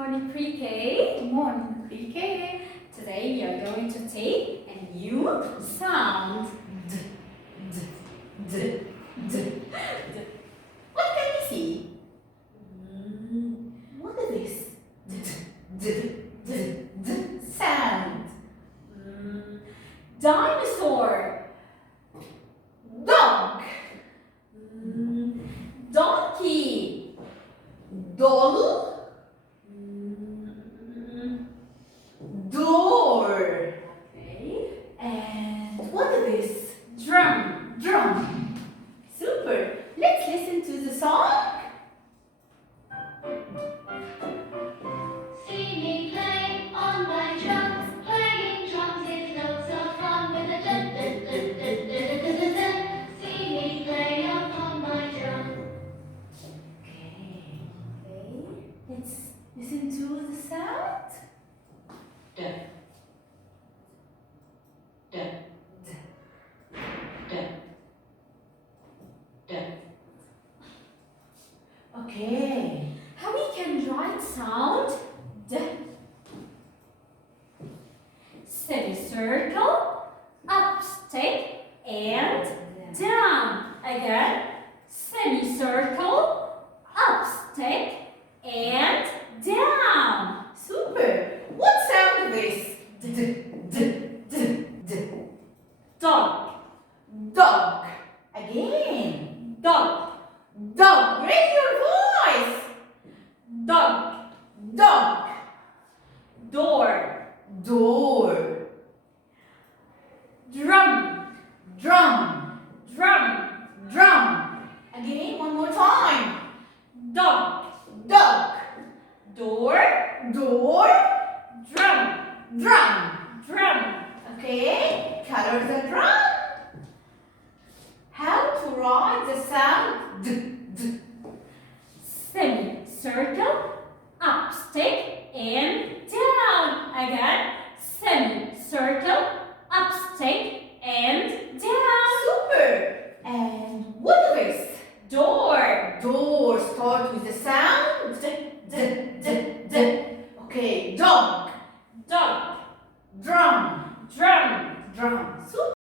morning, PreK. Good morning, PreK. Today we are going to take a new sound. D, d, d, d. What can we see? What is this? D, d, d, d sound. Dinosaur. Dog. Donkey. Doll. Door. Okay. And what is this? Drum. Drum. Super. Let's listen to the song. See me play on my drums. Playing drums is loads of fun with a dun dun dun dun dun dun dun dun. See me play upon my drum. Okay. Let's listen to the sound. D, d, d, d, d. Okay. How we can write sound? D. Semicircle, up, stick, and down. Again, semicircle, up, stick, and down. Super. What sound is this? D, d, d, d. Dog, Dog. Again. dog, Dog. Raise your voice. dog. Dog. Door, Door. drum, Drum. drum. Drum. Again, one more time. Dog, Dog. door, Door. drum, Drum. drum. Okay. Color the drum. How to write the sound d, d. Semicircle, up, stick, and down. Again, semicircle, up, stick, and down. Super. And what is this? Door, Door. Start with the sound d, d, d, d. Okay. Dog. dog, Drum. drum. Drum. Super.